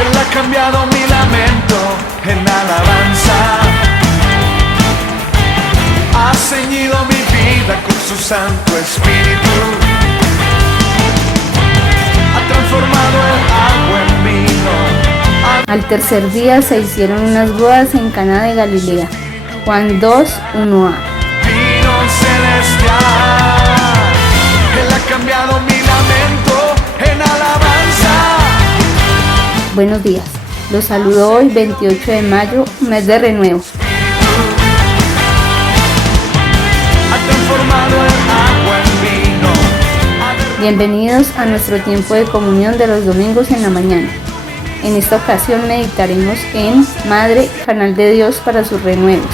Él ha cambiado mi lamento en alabanza. Ha ceñido mi vida con su Santo Espíritu. Ha transformado el agua en vino. Al tercer día se hicieron unas bodas en Caná de Galilea. Juan 2, 1a. Vino celestial. Él ha cambiado mi lamento en alabanza. Buenos días. Los saludo hoy 28 de mayo, mes de renuevo. Ha transformado el agua en vino. Bienvenidos a nuestro tiempo de comunión de los domingos en la mañana. En esta ocasión meditaremos en Madre, canal de Dios para sus renuevos.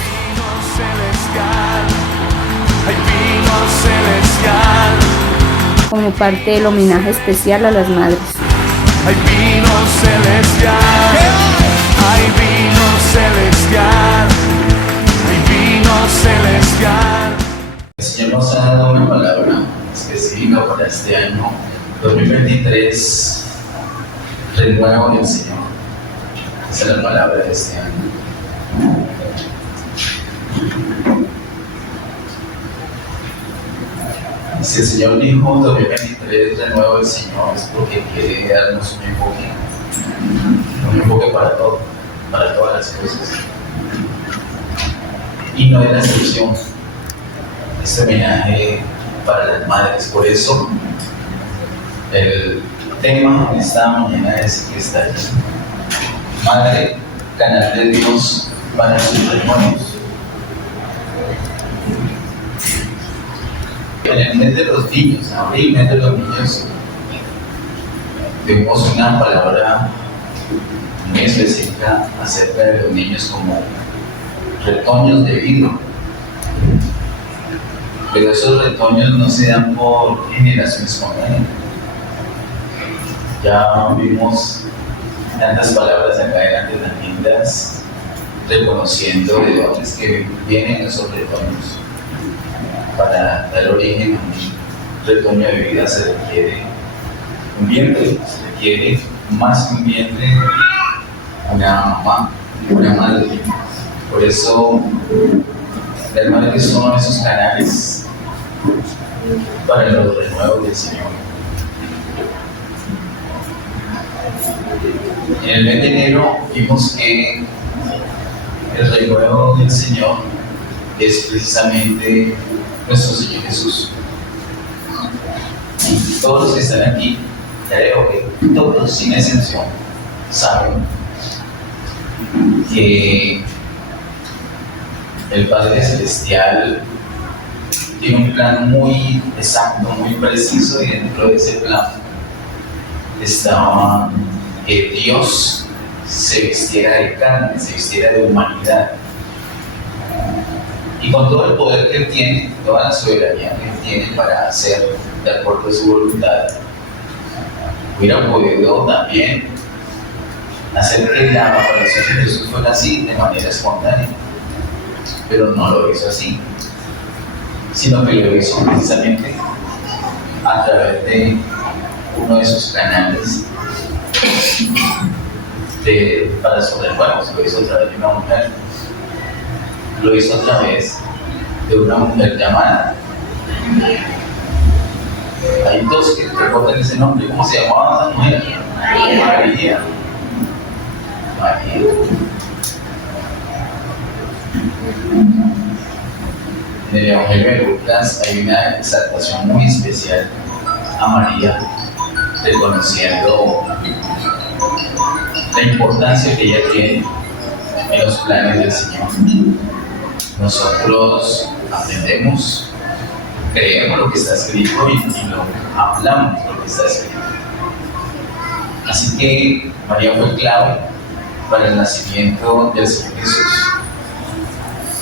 Como parte del homenaje especial a las madres. Hay vino celestial, hay vino celestial, hay vino celestial. El Señor nos ha dado una palabra específica para este año 2023, renuevo del Señor. Esa es la palabra de este año. Si el Señor dijo 2023 renuevo del Señor, es porque quiere darnos un enfoque para todo, para todas las cosas. Y no es la excepción. Este homenaje para las madres. Por eso el tema de esta mañana es que está allí. Madre, canal de Dios para sus renuevos. En el mes de los niños, abril, mes de los niños, vemos una palabra muy específica acerca de los niños como retoños de vidrio. Pero esos retoños no se dan por generación espontánea. Ya vimos tantas palabras acá adelante tan lindas, reconociendo de dónde es que vienen esos retoños. Para dar origen a un retoño de vida se requiere un vientre, se requiere más que un vientre, una mamá, una madre. Por eso las madres son esos canales para los renuevos del Señor. En el mes de enero vimos que el renuevo del Señor es precisamente nuestro Señor Jesús. Y todos los que están aquí, creo que todos sin excepción saben que el Padre Celestial tiene un plan muy exacto, muy preciso, y dentro de ese plan estaba que Dios se vistiera de carne, se vistiera de humanidad. Y con todo el poder que Él tiene, toda la soberanía que Él tiene para hacer de acuerdo a su voluntad, hubiera podido también hacer que la aparición de Jesús fuera así, de manera espontánea. Pero no lo hizo así, sino que lo hizo precisamente a través de uno de sus canales para sus renuevos. Lo hizo a través de una mujer. Lo hizo a través de una mujer llamada. Hay dos que recuerdan ese nombre. ¿Cómo se llamaba esa mujer? María. En el Evangelio de Lucas hay una exaltación muy especial a María, reconociendo la importancia que ella tiene en los planes del Señor. Nosotros aprendemos, creemos lo que está escrito y lo hablamos lo que está escrito. Así que María fue clave para el nacimiento del Señor Jesús.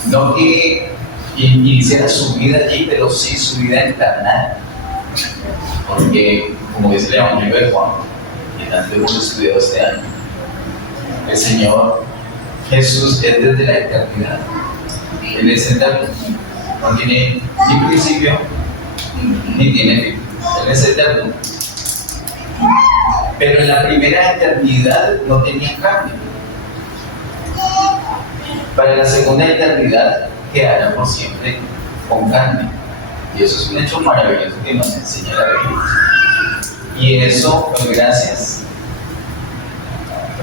No que iniciara su vida allí, pero sí su vida encarnada. Porque, como dice el Evangelio de Juan, que tanto hemos estudiado este año, el Señor Jesús es desde la eternidad. Él es eterno, no tiene ni principio ni tiene fin. Él es eterno. Pero en la primera eternidad no tenían carne. Para la segunda eternidad quedarán por siempre con carne. Y eso es un hecho maravilloso que nos enseña la Biblia. Y eso, pues gracias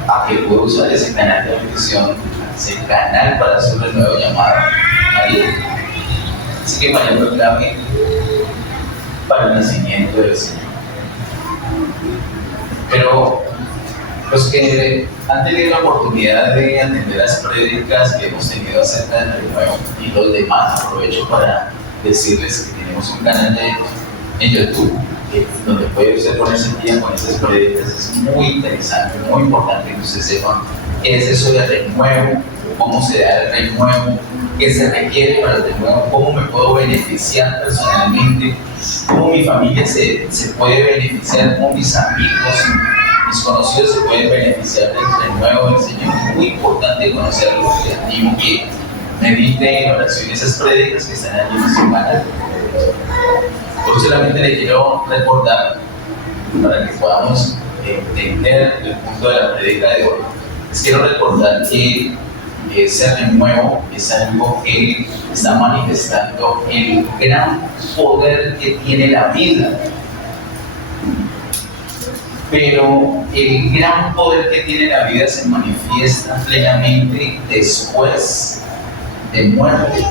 a que puedo usar ese canal de bendición, ese canal para su renuevo llamado María. Así que María fue clave para el nacimiento del Señor. Pero los que han tenido la oportunidad de atender las prédicas que hemos tenido acerca del renuevo, y los demás, aprovecho para decirles que tenemos un canal en YouTube donde puede usted ponerse en día con esas prédicas. Es muy interesante, muy importante que usted sepa qué es eso de renuevo, cómo se da el renuevo, qué se requiere para el renuevo, cómo me puedo beneficiar personalmente, cómo mi familia se puede beneficiar, cómo mis amigos, mis conocidos se pueden beneficiar del renuevo del Señor. Es muy importante conocerlo. Les animo que medite en oración esas prédicas que están allí en su canal. Yo solamente le quiero recordar, para que podamos entender el punto de la prédica de hoy, les quiero recordar que ese renuevo es algo que está manifestando el gran poder que tiene la vida. Pero el gran poder que tiene la vida se manifiesta plenamente después de muerte.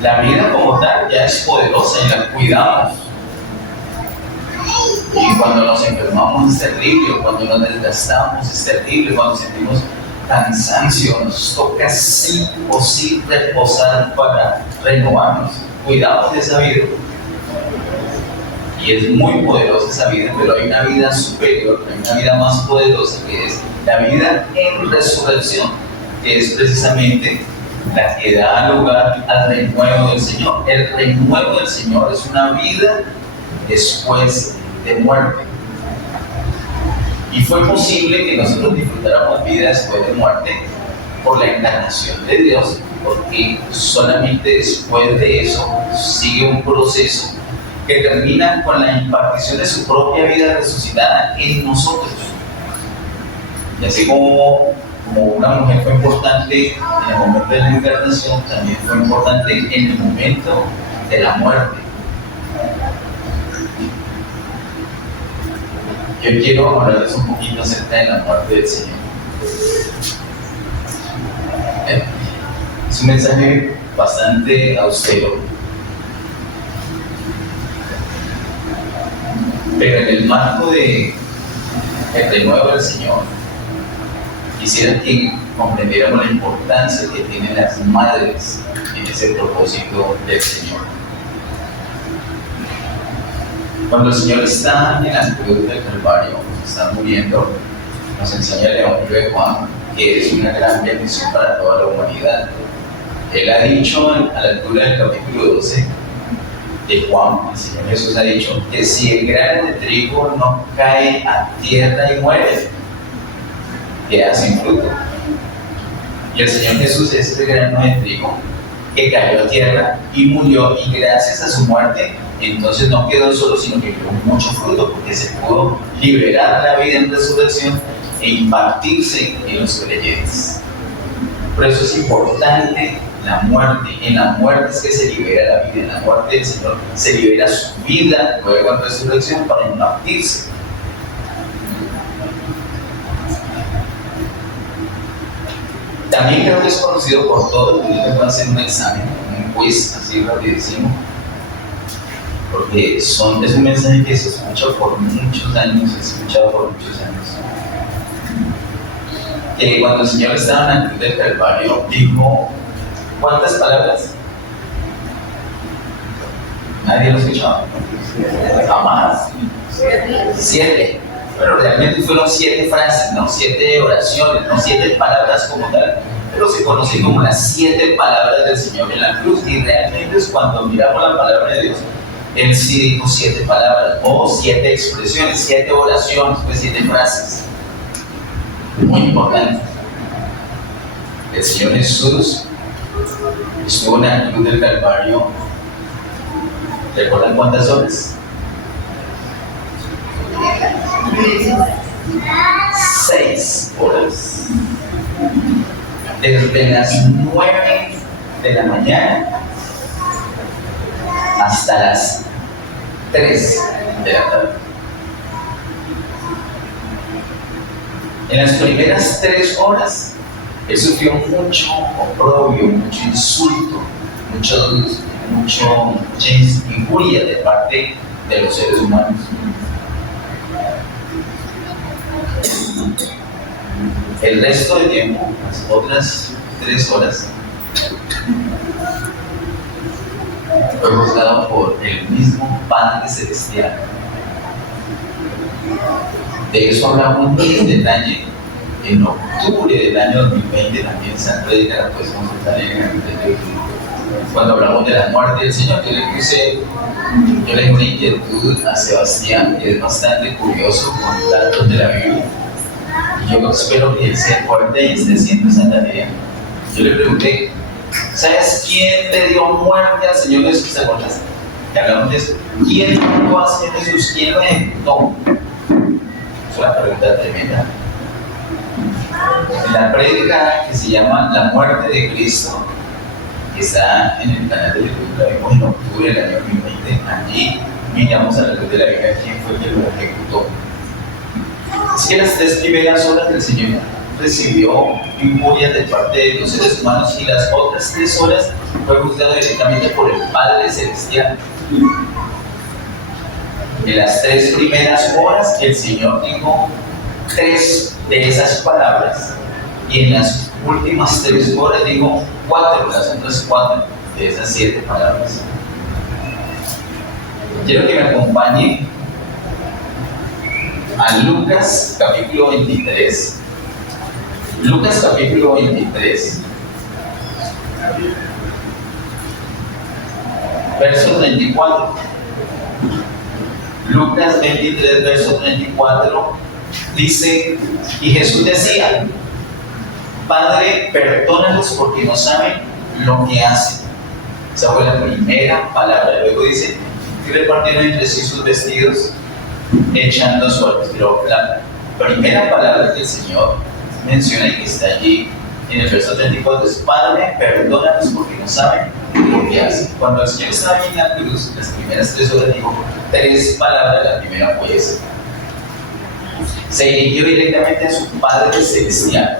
La vida como tal ya es poderosa y la cuidamos. Y cuando nos enfermamos es terrible, cuando nos desgastamos es terrible, cuando sentimos cansancio nos toca sí o sí reposar para renovarnos. Cuidamos de esa vida. Y es muy poderosa esa vida, pero hay una vida superior, hay una vida más poderosa, que es la vida en resurrección, que es precisamente la que da lugar al renuevo del Señor. El renuevo del Señor es una vida después de muerte. Y fue posible que nosotros disfrutáramos vida después de muerte por la encarnación de Dios, porque solamente después de eso sigue un proceso que termina con la impartición de su propia vida resucitada en nosotros. Y así como una mujer fue importante en el momento de la encarnación, también fue importante en el momento de la muerte. Yo quiero hablarles un poquito acerca de la muerte del Señor. Es un mensaje bastante austero, pero en el marco del renuevo del Señor, quisiera que comprendiéramos la importancia que tienen las madres en ese propósito del Señor. Cuando el Señor está en la cruz del Calvario, está muriendo, nos enseña el Evangelio de Juan que es una gran bendición para toda la humanidad. Él ha dicho a la altura del capítulo 12 de Juan, el Señor Jesús ha dicho que si el grano de trigo no cae a tierra y muere, queda sin fruto. Y el Señor Jesús es ese grano de trigo que cayó a tierra y murió, y gracias a su muerte entonces no quedó solo, sino que dio mucho fruto, porque se pudo liberar la vida en resurrección e impartirse en los creyentes. Por eso es importante la muerte. En la muerte es que se libera la vida. En la muerte del Señor se libera su vida, luego en resurrección, para impartirse. También creo que es conocido por todos. Yo les voy a hacer un examen, un quiz así rapidísimo, porque es un mensaje que se escucha por muchos años, se ha escuchado por muchos años. Que cuando el Señor estaba en la cruz del Calvario, dijo, ¿cuántas palabras? Nadie lo escuchaba. Jamás. 7. Pero realmente fueron 7 frases, no 7 oraciones, no 7 palabras como tal, pero se conocen como las 7 palabras del Señor en la cruz. Y realmente es cuando miramos la palabra de Dios, Él sí dijo 7 palabras, o 7 expresiones, 7 oraciones, pues 7 frases. Muy importante. El Señor Jesús estuvo en la cruz del Calvario. ¿Recuerdan cuántas horas? 6 horas. Desde las 9 de la mañana hasta las 3 de la tarde. En las primeras 3 horas, él sufrió mucho oprobio, mucho insulto, mucha injuria de parte de los seres humanos. El resto del tiempo, las otras 3 horas, fue juzgado por el mismo Padre Celestial. De eso hablamos muy en detalle en octubre del año 2020, también esa prédica la puedes consultar en el video. Cuando hablamos de la muerte del Señor, yo le di una inquietud a Sebastián, que es bastante curioso con datos de la Biblia. Y yo espero que él se acuerde y esté haciendo esa tarea. Yo le pregunté, ¿sabes quién le dio muerte al Señor Jesús? ¿Te acuerdas? Que hablamos de eso. ¿Quién mató al Señor Jesús? ¿Quién lo ejecutó? Es una pregunta tremenda. En la prédica que se llama La muerte de Cristo, que está en el canal de YouTube, la vimos en octubre del año 2020, allí miramos a la luz de la Biblia quién fue quien lo ejecutó. Es que las 3 primeras horas del Señor recibió injurias de parte de los seres humanos y las otras 3 horas fue juzgado directamente por el Padre Celestial. En las 3 primeras horas el Señor dijo 3 de esas palabras y en las últimas 3 horas dijo 4, las otras 4 de esas 7 palabras. Quiero que me acompañe a Lucas capítulo 23. Lucas capítulo 23, verso 34. Lucas 23, verso 34 dice, y Jesús decía, Padre, perdónalos porque no saben lo que hacen. Esa fue la primera palabra. Luego dice, y repartieron entre sí sus vestidos, echando suertes. Pero la primera palabra que el Señor menciona y que está allí en el verso 34 es, Padre, perdónalos porque no saben lo que hacen. Cuando el Señor estaba en la cruz, las primeras 3 horas dijo 3 palabras. La primera fue esa. Se dirigió directamente a su Padre Celestial.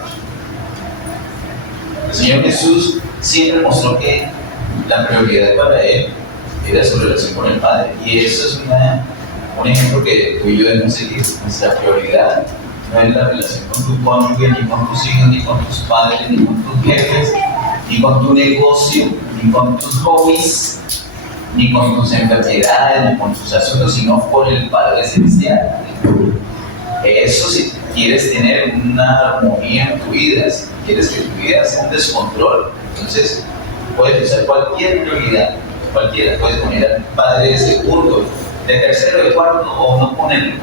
El Señor Jesús siempre mostró que la prioridad para Él era su relación con el Padre. Y eso es un ejemplo que tú y yo debemos seguir. Nuestra prioridad no es la relación con tu cónyuge, ni con tus hijos, ni con tus padres, ni con tus jefes, ni con tu negocio, ni con tus hobbies, ni con tus enfermedades, ni con tus asuntos, sino por el Padre Celestial. Eso si quieres tener una armonía en tu vida, si quieres que tu vida sea un descontrol, entonces puedes usar cualquier prioridad, cualquiera, puedes poner al Padre de segundo, de tercero, de cuarto o no ponerlo.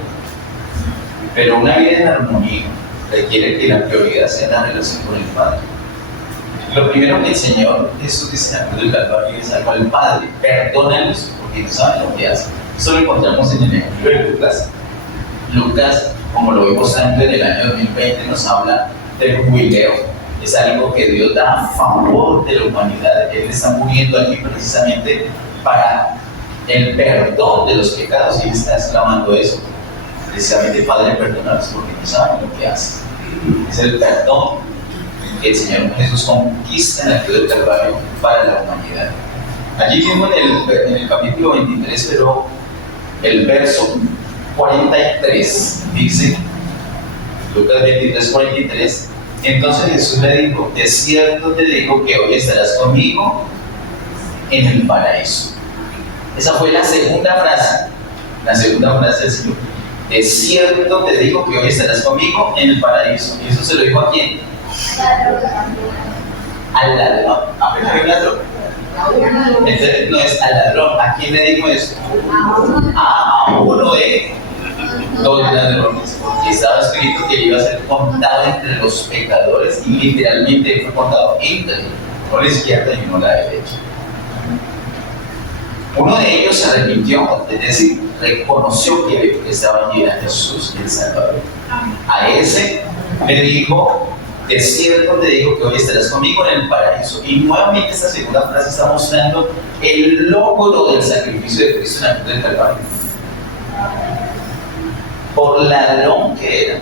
Pero una vida en armonía requiere que la prioridad sea la relación con el Padre. Lo primero que el Señor Jesús dice en la cruz del Calvario es algo al Padre, perdónalos porque no saben lo que hacen. Eso lo encontramos en el ejemplo de Lucas. Lucas, como lo vimos antes en el año 2020, nos habla del jubileo. Es algo que Dios da a favor de la humanidad. Él está muriendo aquí precisamente para el perdón de los pecados y Él está exclamando eso. Precisamente, Padre, perdónalos porque no saben lo que hacen. Es el perdón que el Señor Jesús conquista en la cruz del Calvario para la humanidad. Allí mismo en el capítulo 23, pero el verso 43 dice, Lucas 23, 43, entonces Jesús le dijo, de cierto te digo que hoy estarás conmigo en el paraíso. Esa fue la segunda frase del Señor. De cierto te digo que hoy estarás conmigo en el paraíso. ¿Y eso se lo dijo a quién? Al ladrón. ¿Apenas hay un ladrón? Entonces no es al ladrón. ¿A quién le dijo eso? A uno de los ladrones. Porque estaba escrito que él iba a ser contado entre los pecadores y literalmente fue contado entre uno a la izquierda y uno a la derecha. Uno de ellos se arrepintió, es decir, reconoció que estaba allí era Jesús el Salvador. A ese le dijo, de cierto te digo que hoy estarás conmigo en el paraíso. Y nuevamente esta segunda frase está mostrando el logro del sacrificio de Cristo en la cruz del Calvario. Por ladrón que era,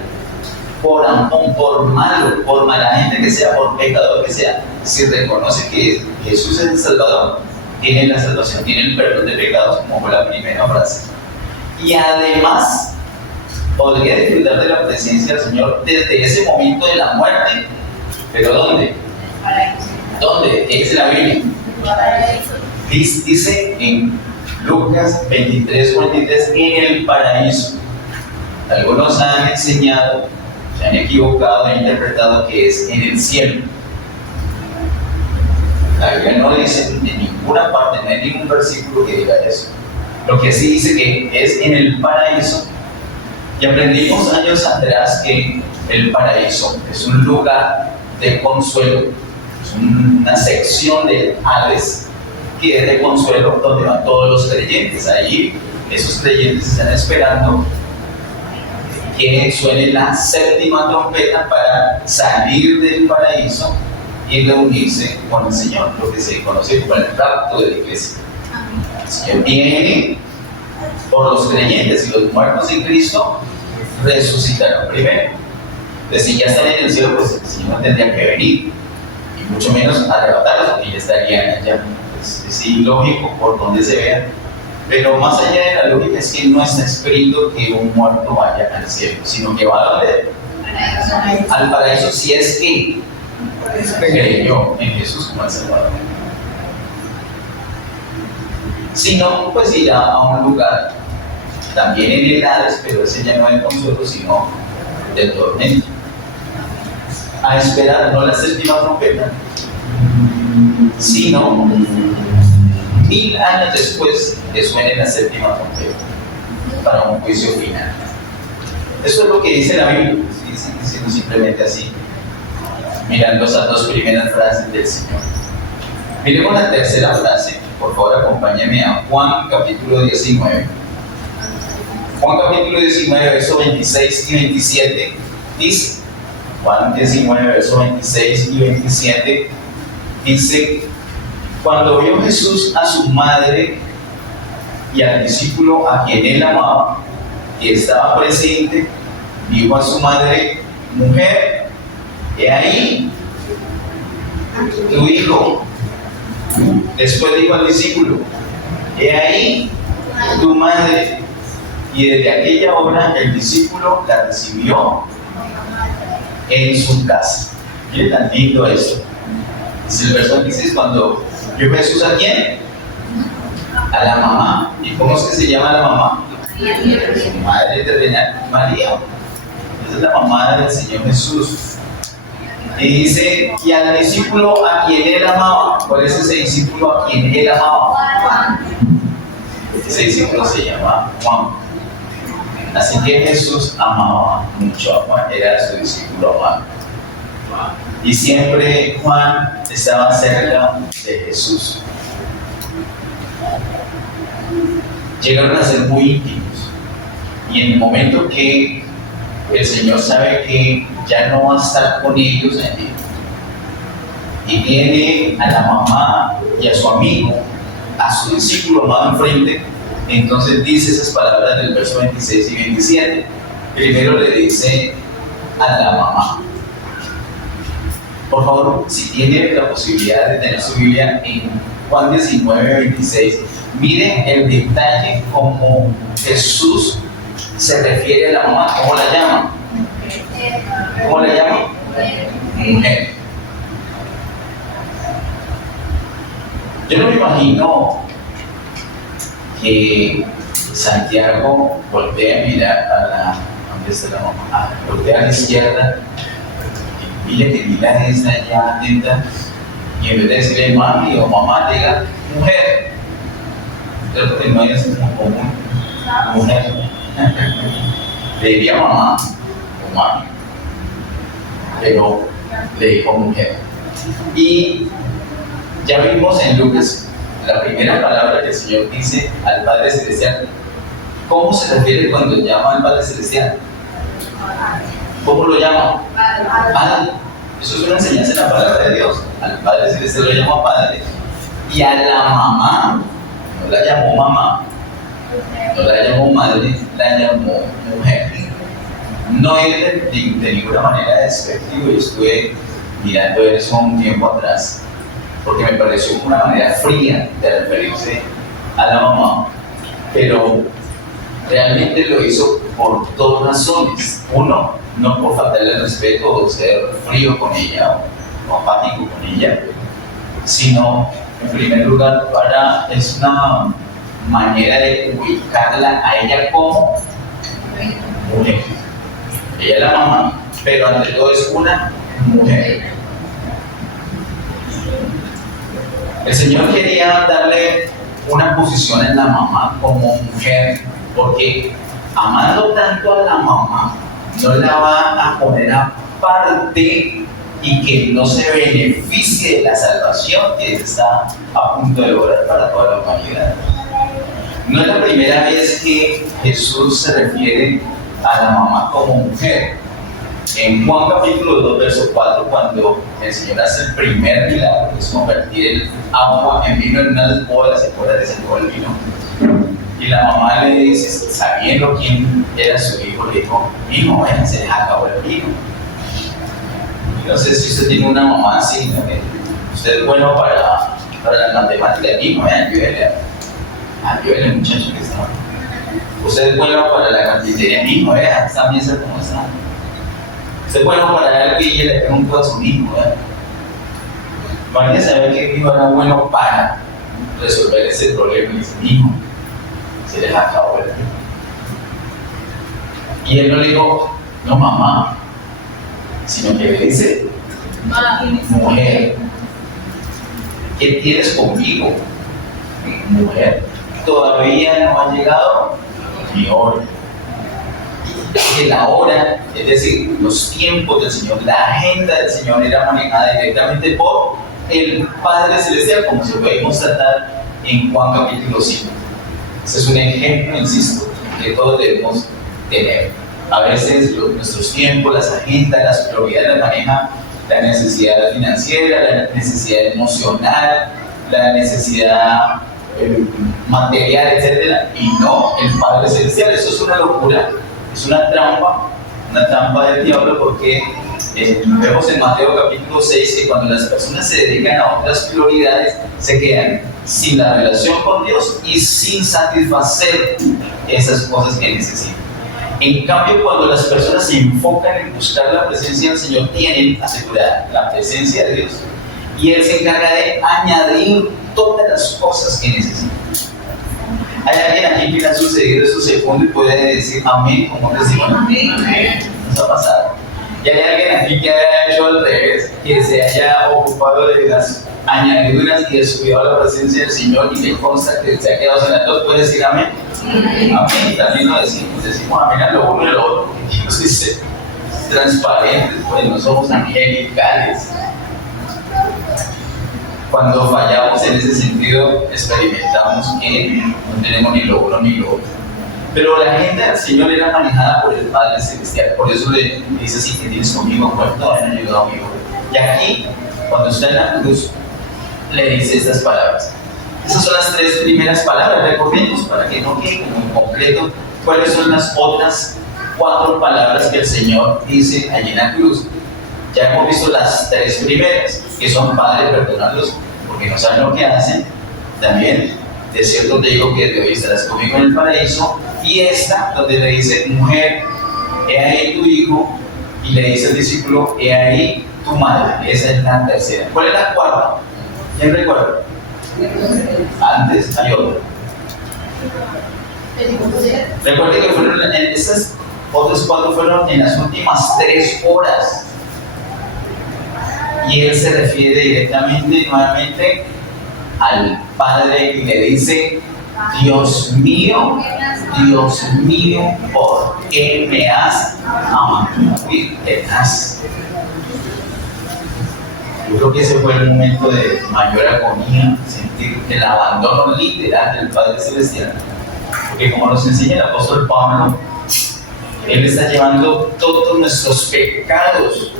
por ampón, por malo, por mala gente que sea, por pecador que sea, si reconoce que Jesús es el Salvador, tiene la salvación, tiene el perdón de pecados, como fue la primera frase. Y además, podría disfrutar de la presencia del Señor desde ese momento de la muerte. ¿Pero dónde? ¿Dónde? ¿Qué dice la Biblia? Dice en Lucas 23:43, en el paraíso. Algunos han enseñado, se han equivocado, han interpretado que es en el cielo. La Biblia no dice en ninguna parte, no hay ningún versículo que diga eso. Lo que sí dice que es en el paraíso. Y aprendimos años atrás que el paraíso es un lugar de consuelo, es una sección de Hades que es de consuelo donde van todos los creyentes. Ahí esos creyentes están esperando que suene la séptima trompeta para salir del paraíso y reunirse con el Señor, lo que se conoce como el rapto de la iglesia. El Señor viene por los creyentes y los muertos en Cristo resucitarán primero. Entonces, si ya están en el cielo, pues el Señor no tendría que venir, y mucho menos arrebatarlos, porque ya estarían allá. Es ilógico por donde se vea, pero más allá de la lógica es que no está escrito que un muerto vaya al cielo, sino que va a donde? Al paraíso, si es que creyó en Jesús como el Salvador. Si no, pues irá a un lugar también en el Hades, pero ese ya no es consuelo, sino del tormento, a esperar no la séptima trompeta, sino 1000 años después que suene la séptima trompeta para un juicio final. Eso es lo que dice la Biblia, diciendo simplemente así, mirando esas dos primeras frases del Señor. Miremos la tercera frase. Por favor, acompáñame a Juan capítulo 19. Juan capítulo 19, versos 26 y 27 dice, Juan 19, versos 26 y 27 dice, cuando vio Jesús a su madre y al discípulo a quien él amaba, que estaba presente, dijo a su madre, mujer, he ahí tu hijo. Después dijo al discípulo, he ahí tu madre. Y desde aquella hora el discípulo la recibió en su casa. Miren tan lindo esto. Dice el verso 26, cuando vio Jesús a quién? A la mamá. ¿Y cómo es que se llama la mamá? Su madre terrenal, María. Esa es la mamá del Señor Jesús. Y dice, y al discípulo a quien él amaba. ¿Cuál es ese discípulo a quien él amaba? Juan. Ese discípulo se llama Juan. Así que Jesús amaba mucho a Juan, era su discípulo amado. Y siempre Juan estaba cerca de Jesús. Llegaron a ser muy íntimos. Y en el momento que el Señor sabe que ya no va a estar con ellos y viene a la mamá y a su amigo, a su discípulo amado enfrente, entonces dice esas palabras del verso 26 y 27. Primero le dice a la mamá. Por favor, si tiene la posibilidad de tener su Biblia en Juan 19, 26, miren el detalle como Jesús se refiere a la mamá. ¿Cómo la llama? ¿Cómo la llama? Mujer. Yo no me imagino que Santiago voltea a mirar a la... ¿Dónde está la mamá? Voltea a la izquierda, y mire que Mila está allá atenta, y en vez de decirle mami o mamá, diga mujer. Creo que no es como común, mujer. Le diría mamá o mami, pero le dijo mujer. Y ya vimos en Lucas la primera palabra que el Señor dice al Padre Celestial ¿Cómo se refiere cuando llama al Padre Celestial? ¿Cómo lo llama? Padre. Eso es una enseñanza en la palabra de Dios. Al Padre Celestial lo llama Padre. Y a la mamá, no la llamó mamá, no la llamó madre, la llamó mujer. No es de ninguna manera despectivo. Yo estuve mirando eso un tiempo atrás, porque me pareció una manera fría de referirse a la mamá, pero realmente lo hizo por dos razones. Uno, no por faltarle el respeto o ser frío con ella o apático con ella, sino en primer lugar es una manera de ubicarla a ella como mujer. Ella es la mamá, pero ante todo es una mujer. El Señor quería darle una posición en la mamá como mujer, porque amando tanto a la mamá, no la va a poner aparte y que no se beneficie de la salvación que está a punto de lograr para toda la humanidad. No es la primera vez que Jesús se refiere a la mamá como mujer. En Juan capítulo 2, verso 4, cuando el Señor hace el primer milagro, que es convertir el agua en vino en unas bodas, ¿se acuerdan de ese el vino? Y la mamá le dice, sabiendo quién era su hijo, le dijo, hijo, bueno, se les acabó el vino. Y no sé si usted tiene una mamá así, ¿no? Usted es bueno para las matemáticas, hijo, ayúdele al muchacho que está. Usted es bueno para la carpintería, hijo, también sé cómo está. Usted es bueno para algo y ella le preguntó a su hijo, María sabía que el hijo era bueno para resolver ese problema y dice, hijo, se les acabó el tiempo. Y él no le dijo, no mamá, sino que le dice, mujer, ¿qué tienes conmigo? Mujer, todavía no ha llegado mi hora. Que la hora, es decir, los tiempos del Señor, la agenda del Señor era manejada directamente por el Padre Celestial, como se puede constatar en Juan capítulo 5. Ese es un ejemplo, insisto, que todos debemos tener. A veces nuestros tiempos, las agendas, las prioridades las maneja la necesidad financiera, la necesidad emocional, la necesidad material, etc. Y no el Padre Celestial. Eso es una locura, es una trampa del diablo, porque vemos en Mateo capítulo 6 que cuando las personas se dedican a otras prioridades se quedan sin la relación con Dios y sin satisfacer esas cosas que necesitan. En cambio, cuando las personas se enfocan en buscar la presencia del Señor, tienen asegurada la presencia de Dios y Él se encarga de añadir todas las cosas que necesitan. ¿Hay alguien aquí que le ha sucedido eso segundo y puede decir amén? ¿Cómo decimos? Amén. Nos ha pasado. ¿Y hay alguien aquí que haya hecho al revés, que se haya ocupado de las añadiduras y descuidado la presencia del Señor y que consta que se ha quedado sin las dos? ¿Puede decir amén? Amén. También lo decimos amén a lo uno y a lo otro, porque Dios dice transparentes, pues no somos angelicales. Cuando fallamos en ese sentido, experimentamos que no tenemos ni lo uno ni lo otro. Pero la agenda del Señor era manejada por el Padre Celestial. Por eso le dice así, que tienes conmigo, pues todavía no he llegado a mi hora. Y aquí, cuando está en la cruz, le dice estas palabras. Esas son las tres primeras palabras. Recordemos, para que no quede como incompleto, cuáles son las otras 4 palabras que el Señor dice allí en la cruz. Ya hemos visto las 3 primeras, que son Padre, perdónalos, porque no saben lo que hacen. También, de cierto te digo que de hoy estarás conmigo en el paraíso. Y esta, donde le dice, mujer, he ahí tu hijo, y le dice al discípulo, he ahí tu madre. Esa es la tercera. ¿Cuál es la cuarta? ¿Quién recuerda? Antes hay otra. Recuerden que fueron esas otras 4 fueron en las últimas 3 horas. Y él se refiere directamente, nuevamente, al Padre y le dice, Dios mío, ¿por qué me has amado? Uy, tenaz. Yo creo que ese fue el momento de mayor agonía, sentir el abandono literal del Padre Celestial, Porque como nos enseña el apóstol Pablo, Él está llevando todos nuestros pecados.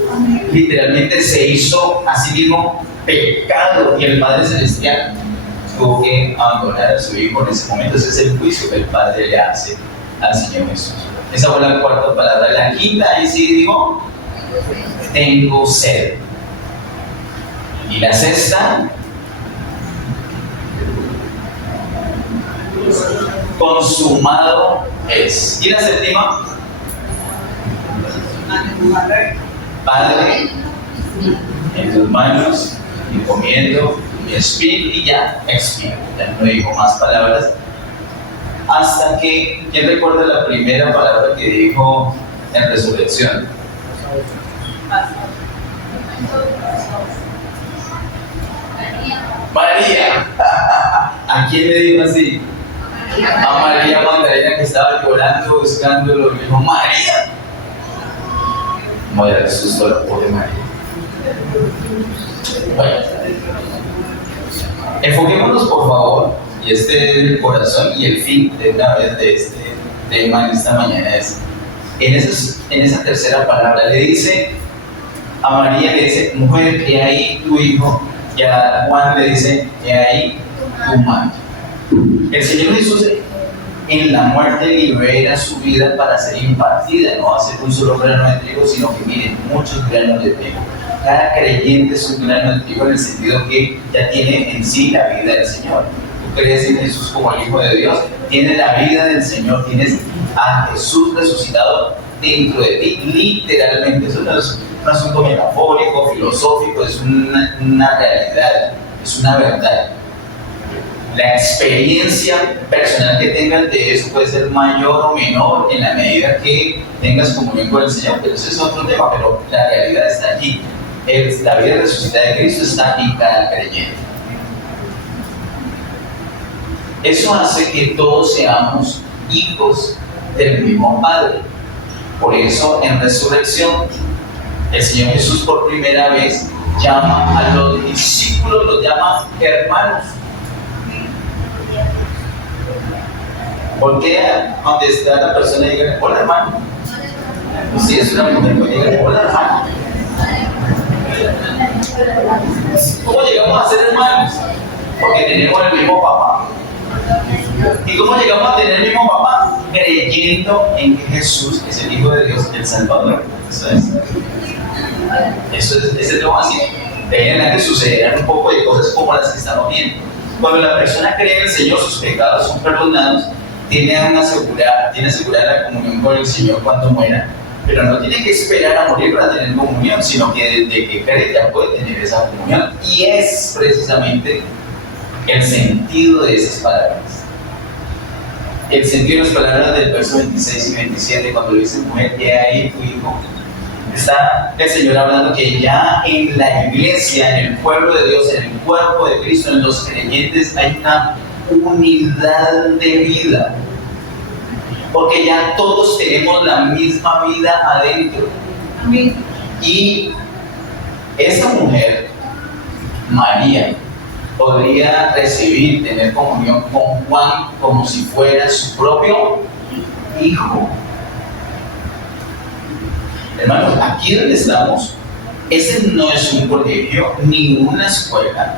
Literalmente se hizo a sí mismo pecado, y el Padre Celestial tuvo que abandonar a su Hijo en ese momento. Ese es el juicio que el Padre le hace al Señor Jesús. Esa fue la cuarta palabra. La quinta, ahí sí digo, tengo sed. Y la sexta, consumado es. ¿Y la séptima? Padre, en tus manos encomiendo mi espíritu, y ya expiro. Ya no dijo más palabras. Hasta que, ¿quién recuerda la primera palabra que dijo en resurrección? María. ¿A quién le dijo así? A María Magdalena, que estaba llorando, buscándolo. Le dijo, María. Vaya, susto la pobre María. Bueno, enfoquémonos por favor, y este es el corazón y el fin de una vez de este tema en esta mañana, es en esa tercera palabra. Le dice a María, le dice, mujer, he ahí tu hijo. Y a Juan le dice, he ahí tu madre. El Señor Jesús en la muerte libera su vida para ser impartida, no hacer un solo grano de trigo, sino que miren, muchos granos de trigo. Cada creyente es un grano de trigo en el sentido que ya tiene en sí la vida del Señor. Tú crees en Jesús como el Hijo de Dios, tienes la vida del Señor, tienes a Jesús resucitado dentro de ti, literalmente. Eso no es un asunto metafórico, filosófico, es una realidad, es una verdad. La experiencia personal que tengas de eso puede ser mayor o menor en la medida que tengas comunión con el Señor, pero ese es otro tema. Pero la realidad está aquí. La vida resucitada de Cristo está en cada creyente. Eso hace que todos seamos hijos del mismo Padre. Por eso en resurrección el Señor Jesús por primera vez llama a los discípulos, los llama hermanos. Porque donde está la persona y diga, hola hermano. Si es una mujer, pues diga, hola hermano. ¿Cómo llegamos a ser hermanos? Porque tenemos el mismo papá. ¿Y cómo llegamos a tener el mismo papá? Creyendo en que Jesús es el Hijo de Dios, el Salvador. Eso es lo básico. De ahí en adelante sucederán un poco de cosas como las que estamos viendo. Cuando la persona cree en el Señor, sus pecados son perdonados, tiene asegurada la comunión con el Señor cuando muera, pero no tiene que esperar a morir para tener comunión, sino que desde que cree ya puede tener esa comunión. Y es precisamente el sentido de esas palabras. El sentido de las palabras del verso 26 y 27, cuando le dice, mujer, he ahí tu hijo. Está el Señor hablando que ya en la iglesia, en el pueblo de Dios, en el cuerpo de Cristo, en los creyentes, hay una unidad de vida. Porque ya todos tenemos la misma vida adentro. Y esa mujer, María, podría tener comunión con Juan como si fuera su propio hijo. Hermanos, aquí donde estamos, ese no es un colegio ni una escuela,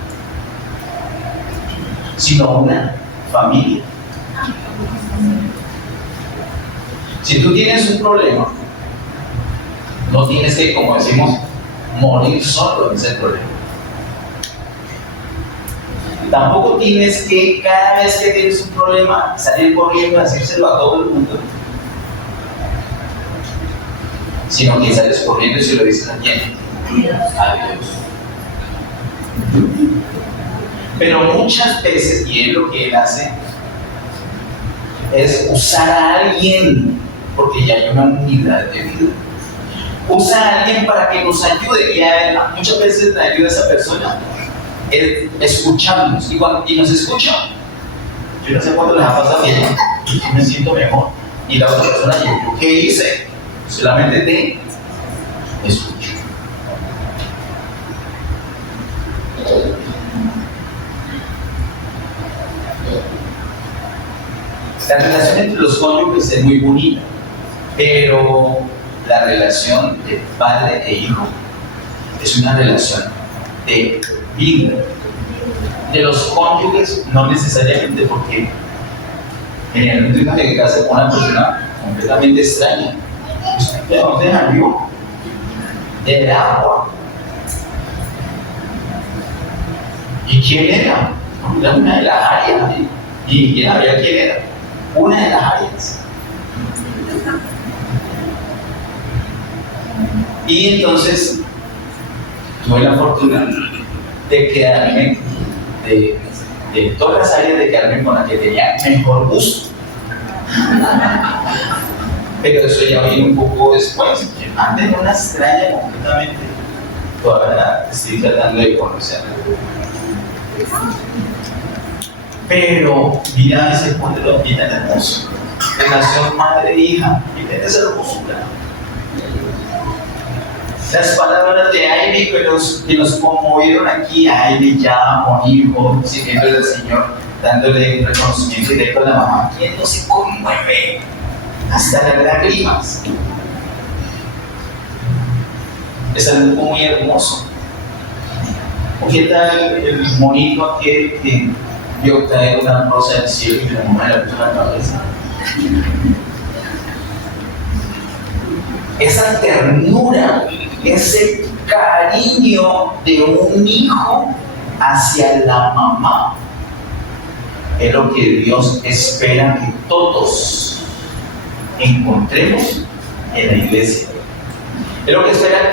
sino una familia. Si tú tienes un problema, no tienes que, como decimos, morir solo en ese problema. Tampoco tienes que, cada vez que tienes un problema, salir corriendo a decírselo a todo el mundo, sino que sales corriendo y se lo dices a quién, a Dios. Pero muchas veces, y él lo que él hace es usar a alguien, porque ya hay una unidad de vida. Usa a alguien para que nos ayude, y muchas veces la ayuda a esa persona es escucharnos, y nos escucha. Yo no sé cuándo les ha pasado bien, yo me siento mejor, y la otra persona, ¿yo qué hice? Solamente te escucho. La relación entre los cónyuges es muy bonita, pero la relación de padre e hijo es una relación de vida. De los cónyuges, no necesariamente, porque generalmente uno se casa con una persona completamente extraña. ¿De dónde salió? Del agua. ¿Y quién era? Era una de las áreas. ¿Y quién sabía quién era? Una de las áreas. Y entonces tuve la fortuna de quedarme, de todas las áreas, de quedarme con la que tenía mejor gusto. Pero eso ya vino un poco después. Antes era una extraña completamente. Todavía estoy tratando de conocerla. Pero mira ese modelo, mira hermoso. Relación madre-hija. Mira esa hermosura. Las palabras de Ivy que nos conmovieron aquí, Ivy ya con hijo, sirviendo al Señor, dándole un reconocimiento directo a la mamá. ¿Quién no se conmueve? Hasta las lágrimas. Es algo muy hermoso. ¿Qué tal el monito aquel que vio caer una rosa del cielo y la mamá le puso en la cabeza? Esa ternura, ese cariño de un hijo hacia la mamá es lo que Dios espera que todos encontremos en la iglesia. Es lo que espera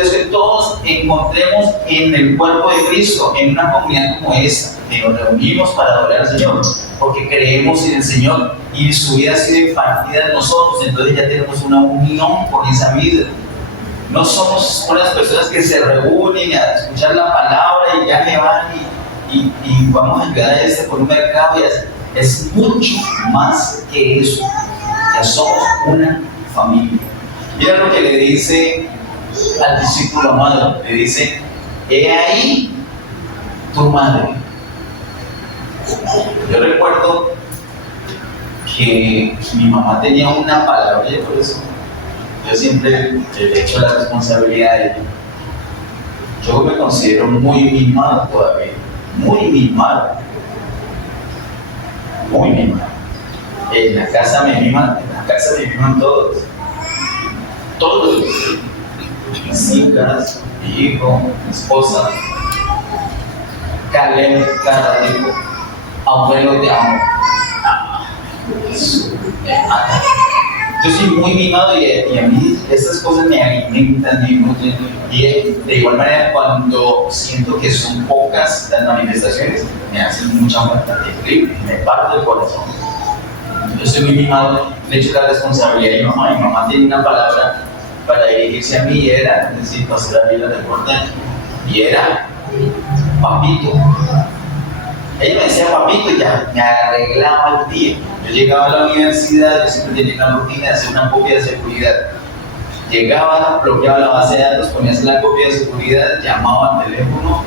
Dios, que todos encontremos en el cuerpo de Cristo, en una comunidad como esta, que nos reunimos para adorar al Señor, porque creemos en el Señor y su vida ha sido impartida en nosotros, entonces ya tenemos una unión con esa vida. No somos unas personas que se reúnen a escuchar la palabra y ya que van y vamos a ayudar a este por un mercado. Es mucho más que eso. Ya somos una familia. Mira lo que le dice al discípulo amado, le dice: he ahí tu madre. Yo recuerdo que mi mamá tenía una palabra, y por eso yo siempre le echo la responsabilidad a ella. Yo me considero muy mimado todavía, muy mimado. En la casa me miman todos. Todos. Mis hijas, mi hijo, mi esposa. Caleb, cada hijo. Abuelo, te amo. Me mata. Yo soy muy mimado y a mí estas cosas me alimentan, y de igual manera cuando siento que son pocas las manifestaciones, me hacen mucha falta, me parto el corazón. Yo soy muy mimado, le echo la responsabilidad a mi mamá. Mi mamá tiene una palabra para dirigirse a mí y era, es decir, pasar a mí la recuerda, y era papito. Ella me decía papito y ya me arreglaba el día. Yo llegaba a la universidad, yo siempre tenía una rutina de hacer una copia de seguridad. Llegaba, bloqueaba la base de datos, ponía la copia de seguridad, llamaba al teléfono,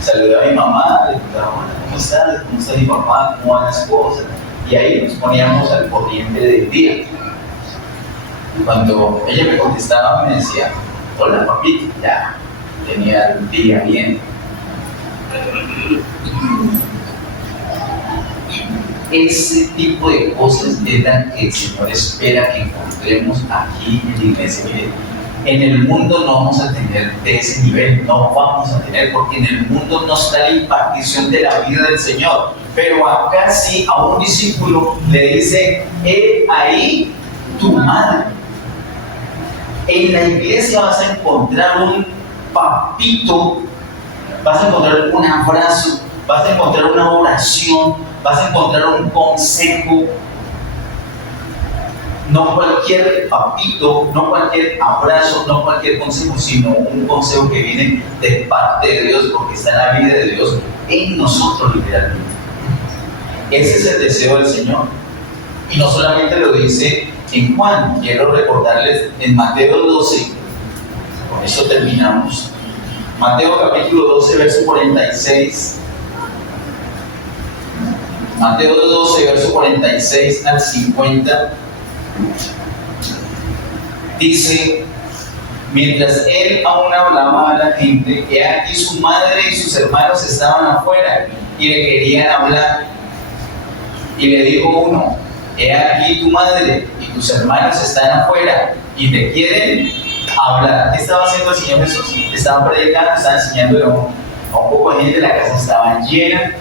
saludaba a mi mamá, le preguntaba: ¿cómo estás? ¿Cómo está mi papá? ¿Cómo van las cosas? Y ahí nos poníamos al corriente del día. Y cuando ella me contestaba, me decía: hola papito, ya tenía el día bien. Ese tipo de cosas es la que el Señor espera que encontremos aquí en la iglesia. Miren, en el mundo no vamos a tener de ese nivel, no vamos a tener, porque en el mundo no está la impartición de la vida del Señor. Pero acá sí, a un discípulo le dice: he ahí tu madre. En la iglesia vas a encontrar un papito, vas a encontrar un abrazo, vas a encontrar una oración, vas a encontrar un consejo. No cualquier papito, no cualquier abrazo, no cualquier consejo, sino un consejo que viene de parte de Dios, porque está en la vida de Dios, en nosotros literalmente. Ese es el deseo del Señor. Y no solamente lo dice en Juan, quiero recordarles en Mateo 12, con eso terminamos. Mateo capítulo 12, verso 46. Mateo 12, verso 46 al 50, dice: mientras él aún hablaba a la gente, he aquí su madre y sus hermanos estaban afuera y le querían hablar. Y le dijo uno: he aquí tu madre y tus hermanos están afuera y te quieren hablar. ¿Qué estaba haciendo el Señor Jesús? Estaban predicando, estaban enseñándole a un poco de gente, la casa estaba llena.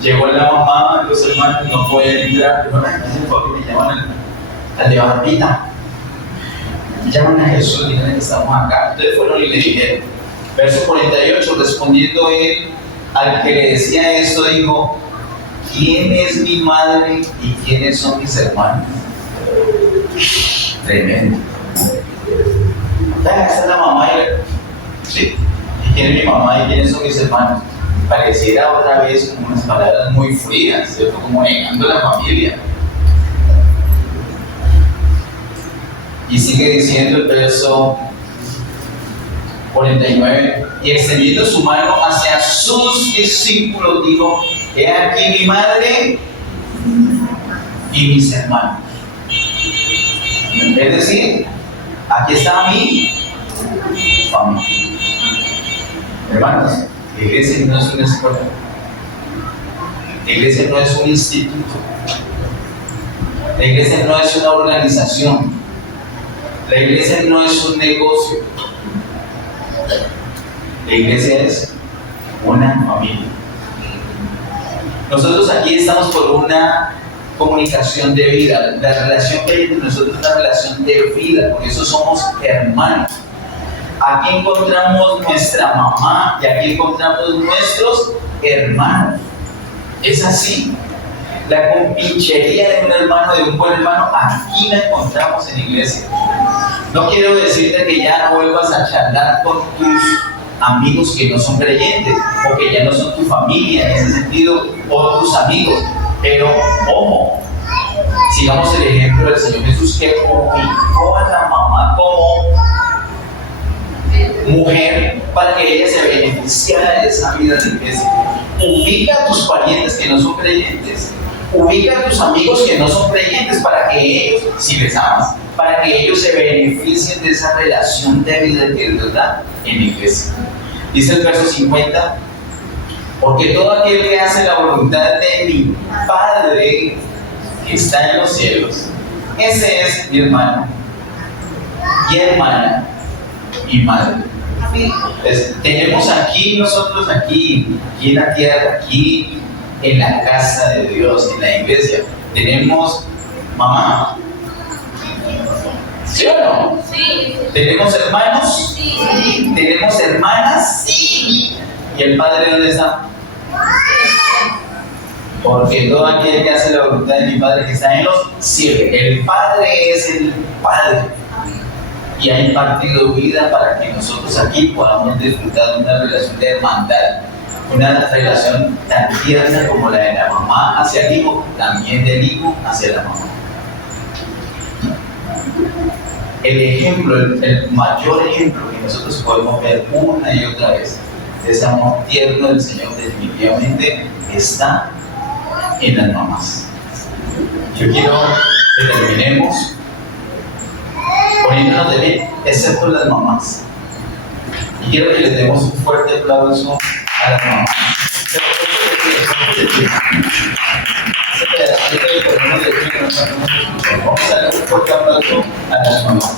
Llegó la mamá, los hermanos no podían entrar, pero no me llaman al de barbita. Llaman a Jesús, dijeron que estamos acá. Entonces fueron y le dijeron, verso 48, respondiendo él al que le decía esto, dijo: ¿quién es mi madre y quiénes son mis hermanos? Tremendo. Esta es la mamá ¿sí? ¿Y quién es mi mamá y quiénes son mis hermanos? Pareciera otra vez como unas palabras muy frías, ¿cierto? Como negando a la familia. Y sigue diciendo el verso 49: y extendiendo su mano hacia sus discípulos, dijo: he aquí mi madre y mis hermanos. Es decir, aquí está mi familia. Hermanos, la iglesia no es una escuela. La iglesia no es un instituto. La iglesia no es una organización. La iglesia no es un negocio. La iglesia es una familia. Nosotros aquí estamos por una comunicación de vida. La relación que hay entre nosotros es una relación de vida, por eso somos hermanos. Aquí encontramos nuestra mamá y aquí encontramos nuestros hermanos. Es así. La compinchería de un hermano, de un buen hermano, aquí la encontramos en la iglesia. No quiero decirte que ya no vuelvas a charlar con tus amigos que no son creyentes o que ya no son tu familia en ese sentido, o tus amigos, pero ojo, sigamos el ejemplo del Señor Jesús, que ubicó a la mamá como mujer para que ella se beneficiara de esa vida de iglesia. Ubica a tus parientes que no son creyentes, ubica a tus amigos que no son creyentes para que ellos, si les amas, para que ellos se beneficien de esa relación de vida que Dios da en la iglesia. Dice el verso 50: porque todo aquel que hace la voluntad de mi Padre que está en los cielos, ese es mi hermano y hermana y madre. Entonces, tenemos aquí nosotros, aquí en la tierra, aquí en la casa de Dios, en la iglesia, tenemos mamá. ¿Sí o no? Sí. ¿Tenemos hermanos? Sí. ¿Tenemos hermanas? Sí. ¿Y el Padre dónde está? Porque todo aquel que hace la voluntad de mi Padre que está en los cielos, el Padre es el Padre. Y ha impartido vida para que nosotros aquí podamos disfrutar de una relación de hermandad, una relación tan tierna como la de la mamá hacia el hijo, también del hijo hacia la mamá. El ejemplo, el mayor ejemplo que nosotros podemos ver una y otra vez de ese amor tierno del Señor, definitivamente está en las mamás. Yo quiero que terminemos poniéndonos de pie, excepto las mamás. Y quiero que les demos un fuerte aplauso a las mamás. Vamos a darle un fuerte aplauso a las mamás.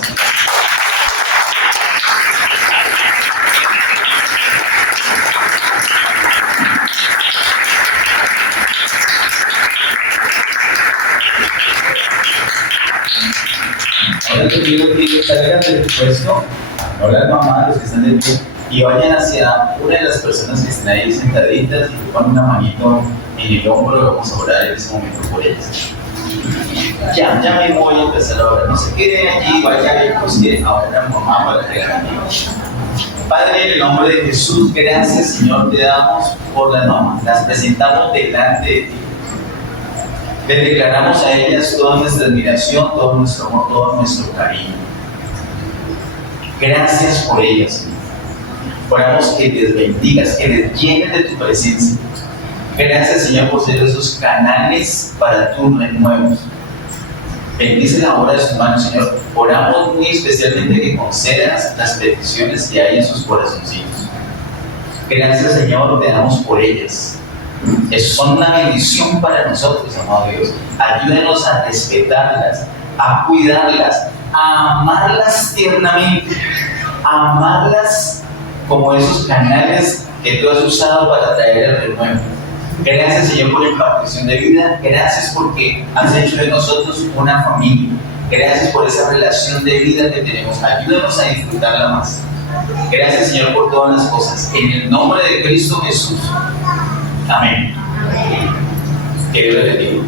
Ahora te pido que salgan del puesto, no las mamás, los que están del puesto, y vayan hacia una de las personas que están ahí sentaditas y que ponen una manito en el hombro. Vamos a orar en ese momento por ellas. Ya me voy a empezar a orar. No se queden allí, vayan y busquen a una mamá para regalar. Padre, en el nombre de Jesús, gracias, Señor, te damos por las mamás. Las presentamos delante de ti. Les declaramos a ellas toda nuestra admiración, todo nuestro amor, todo nuestro cariño. Gracias por ellas, Señor. Oramos que les bendigas, que les llenes de tu presencia, Gracias, Señor, por ser esos canales para tus renuevos. Bendice la obra de sus manos, Señor. Oramos muy especialmente que concedas las peticiones que hay en sus corazoncitos. Gracias, Señor, te damos por ellas. Son una bendición para nosotros, amado Dios. Ayúdanos a respetarlas, a cuidarlas, a amarlas tiernamente, a amarlas como esos canales que tú has usado para traer el renuevo. Gracias, Señor, por la impartición de vida. Gracias porque has hecho de nosotros una familia. Gracias por esa relación de vida que tenemos. Ayúdanos a disfrutarla más. Gracias, Señor, por todas las cosas. En el nombre de Cristo Jesús. Amén. Que Dios les bendiga.